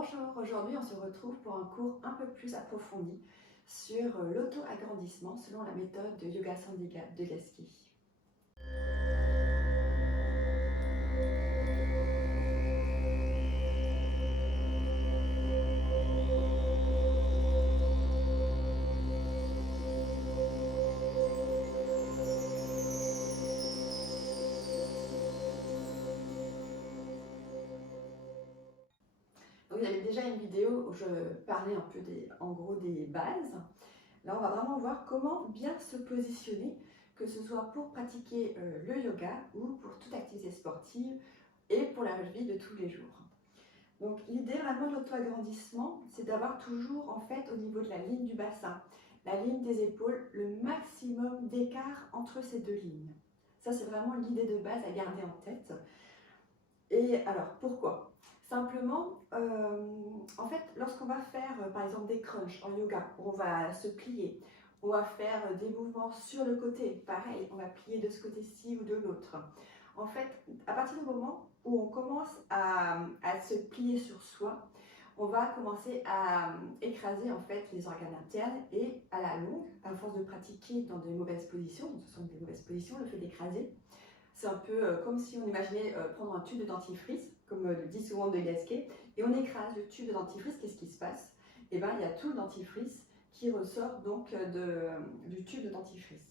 Bonjour, aujourd'hui on se retrouve pour un cours un peu plus approfondi sur l'auto-agrandissement selon la méthode de Yoga Sandhika de Gasquet. Donc, il y avait déjà une vidéo où je parlais un peu en gros des bases. Là, on va vraiment voir comment bien se positionner, que ce soit pour pratiquer le yoga ou pour toute activité sportive et pour la vie de tous les jours. Donc, l'idée vraiment de l'auto-agrandissement, c'est d'avoir toujours en fait au niveau de la ligne du bassin, la ligne des épaules, le maximum d'écart entre ces deux lignes. Ça, c'est vraiment l'idée de base à garder en tête. Et alors, pourquoi? Simplement, en fait, lorsqu'on va faire, par exemple, des crunchs en yoga, on va se plier, on va faire des mouvements sur le côté, pareil, on va plier de ce côté-ci ou de l'autre. En fait, à partir du moment où on commence à se plier sur soi, on va commencer à écraser en fait les organes internes et à la longue, à force de pratiquer dans de mauvaises positions, donc ce sont des mauvaises positions, le fait d'écraser, c'est un peu comme si on imaginait prendre un tube de dentifrice, comme le dit souvent de Gasquet, et on écrase le tube de dentifrice. Qu'est-ce qui se passe? Eh bien, il y a tout le dentifrice qui ressort donc du tube de dentifrice.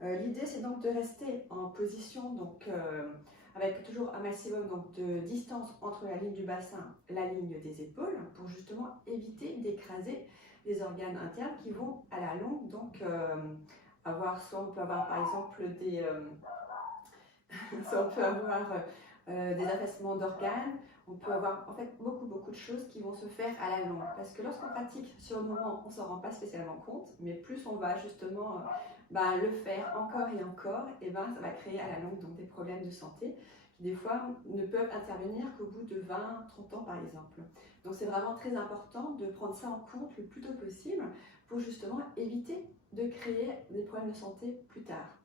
L'idée, c'est donc de rester en position, donc, avec toujours un maximum donc, de distance entre la ligne du bassin et la ligne des épaules, pour justement éviter d'écraser les organes internes qui vont à la longue donc, avoir, soit on peut avoir par exemple on peut avoir des affaissements d'organes, on peut avoir en fait beaucoup de choses qui vont se faire à la longue. Parce que lorsqu'on pratique sur le moment, on ne s'en rend pas spécialement compte, mais plus on va justement le faire encore et encore, et ça va créer à la longue donc, des problèmes de santé qui des fois ne peuvent intervenir qu'au bout de 20-30 ans par exemple. Donc c'est vraiment très important de prendre ça en compte le plus tôt possible pour justement éviter de créer des problèmes de santé plus tard.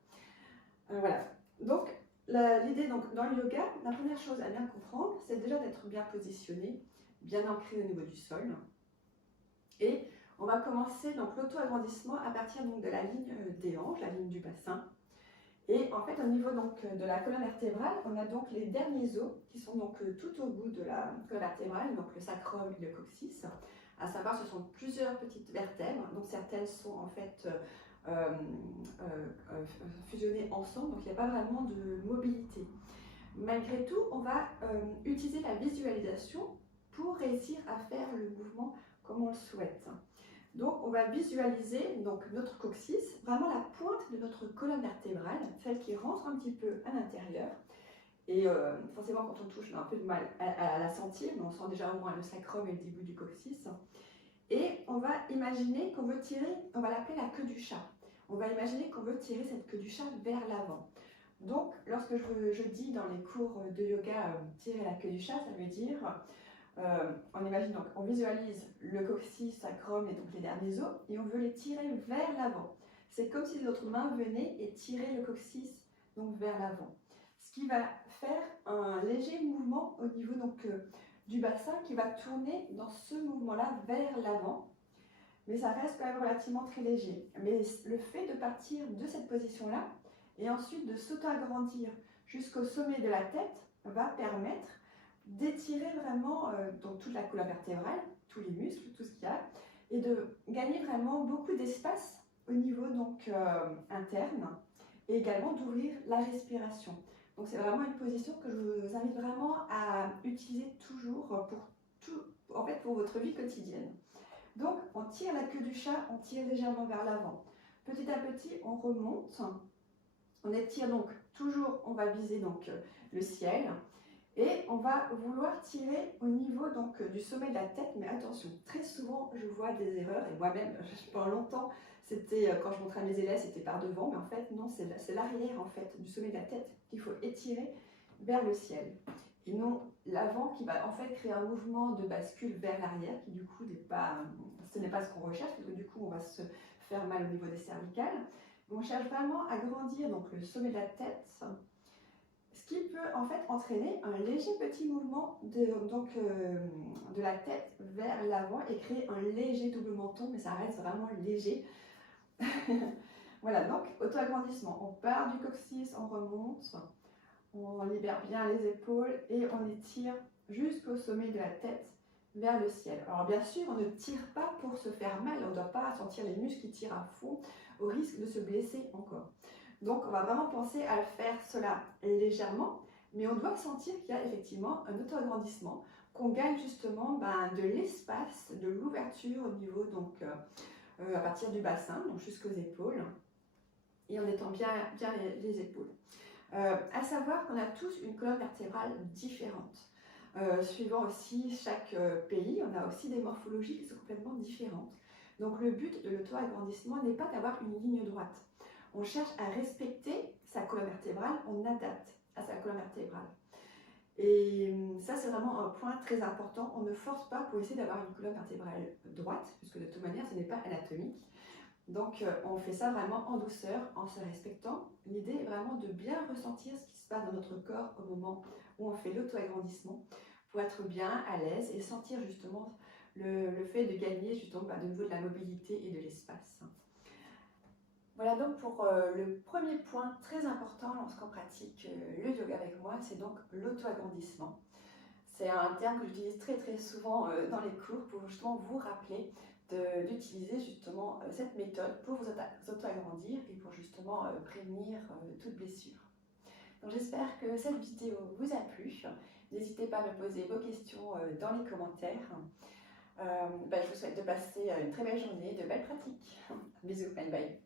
Voilà. Donc, l'idée donc dans le yoga, la première chose à bien comprendre, c'est déjà d'être bien positionné, bien ancré au niveau du sol. Et on va commencer donc l'auto-agrandissement à partir donc, de la ligne des hanches, la ligne du bassin. Et en fait, au niveau donc, de la colonne vertébrale, on a donc les derniers os qui sont donc tout au bout de la colonne vertébrale, donc le sacrum et le coccyx. À savoir, ce sont plusieurs petites vertèbres, donc certaines sont en fait fusionnées ensemble, donc il n'y a pas vraiment de mobilité. Malgré tout, on va utiliser la visualisation pour réussir à faire le mouvement comme on le souhaite. Donc on va visualiser donc, notre coccyx, vraiment la pointe de notre colonne vertébrale, celle qui rentre un petit peu à l'intérieur. Et forcément, quand on touche, on a un peu de mal à la sentir, mais on sent déjà au moins le sacrum et le début du coccyx. Et on va imaginer qu'on veut tirer, on va l'appeler la queue du chat. On va imaginer qu'on veut tirer cette queue du chat vers l'avant. Donc, lorsque je dis dans les cours de yoga tirer la queue du chat, ça veut dire, on imagine donc, on visualise le coccyx, sacrum et donc les derniers os, et on veut les tirer vers l'avant. C'est comme si notre main venait et tirait le coccyx donc vers l'avant. Ce qui va faire un léger mouvement au niveau donc du bassin qui va tourner dans ce mouvement-là vers l'avant, mais ça reste quand même relativement très léger. Mais le fait de partir de cette position-là et ensuite de s'auto-agrandir jusqu'au sommet de la tête va permettre d'étirer vraiment donc toute la colonne vertébrale, tous les muscles, tout ce qu'il y a, et de gagner vraiment beaucoup d'espace au niveau donc interne et également d'ouvrir la respiration. Donc c'est vraiment une position que je vous invite vraiment à utiliser toujours pour votre vie quotidienne. Donc on tire la queue du chat, on tire légèrement vers l'avant. Petit à petit, on remonte. On étire donc toujours, on va viser donc le ciel. Et on va vouloir tirer au niveau donc, du sommet de la tête, mais attention, très souvent je vois des erreurs, et moi-même, pendant longtemps, c'était quand je montrais à mes élèves, c'était par devant, mais en fait non, c'est l'arrière en fait du sommet de la tête qu'il faut étirer vers le ciel. Et non l'avant qui va en fait créer un mouvement de bascule vers l'arrière, qui du coup ce n'est pas ce qu'on recherche, parce que du coup on va se faire mal au niveau des cervicales. On cherche vraiment à grandir donc, le sommet de la tête, ce qui peut en fait entraîner un léger petit mouvement de la tête vers l'avant et créer un léger double menton, mais ça reste vraiment léger. Voilà, donc auto-agrandissement. On part du coccyx, on remonte, on libère bien les épaules et on étire jusqu'au sommet de la tête vers le ciel. Alors bien sûr, on ne tire pas pour se faire mal, on ne doit pas sentir les muscles qui tirent à fond au risque de se blesser encore. Donc on va vraiment penser à le faire cela légèrement, mais on doit sentir qu'il y a effectivement un auto-agrandissement, qu'on gagne justement de l'espace, de l'ouverture au niveau, à partir du bassin, donc jusqu'aux épaules, et en étend bien les épaules. À savoir qu'on a tous une colonne vertébrale différente. Suivant aussi chaque pays, on a aussi des morphologies qui sont complètement différentes. Donc le but de l'auto-agrandissement n'est pas d'avoir une ligne droite. On cherche à respecter sa colonne vertébrale, on adapte à sa colonne vertébrale. Et ça, c'est vraiment un point très important. On ne force pas pour essayer d'avoir une colonne vertébrale droite, puisque de toute manière, ce n'est pas anatomique. Donc, on fait ça vraiment en douceur, en se respectant. L'idée est vraiment de bien ressentir ce qui se passe dans notre corps au moment où on fait l'auto-agrandissement, pour être bien à l'aise et sentir justement le fait de gagner justement de niveau de la mobilité et de l'espace. Voilà donc pour le premier point très important lorsqu'on pratique le yoga avec moi, c'est donc l'auto-agrandissement. C'est un terme que j'utilise très souvent dans les cours pour justement vous rappeler d'utiliser justement cette méthode pour vous auto-agrandir et pour justement prévenir toute blessure. Donc j'espère que cette vidéo vous a plu. N'hésitez pas à me poser vos questions dans les commentaires. Je vous souhaite de passer une très belle journée, de belles pratiques. Bisous, bye bye.